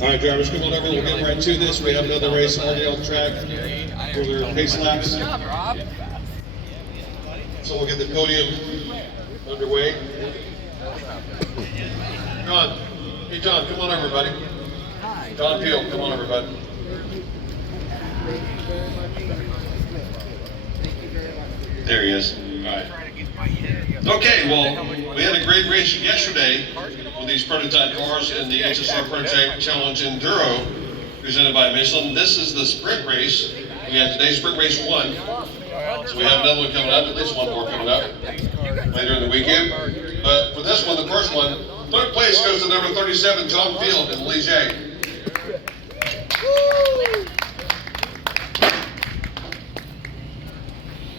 All right, drivers, come on over. We'll get right to this. We have another race already on track for their pace laps. So we'll get the podium underway. John, hey John, come on over, buddy. John Peel, come on over, bud. There he is. All right. Okay, well, we had a great race yesterday with these prototype cars in the HSR Prototype Challenge Enduro presented by Michelin. This is the sprint race. We have today sprint race 1. So we have another one coming up, at least one more coming up later in the weekend. But for this one, the first one, third place goes to number 37, John Field in Ligier.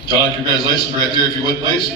John, congratulations right there, if you would, please.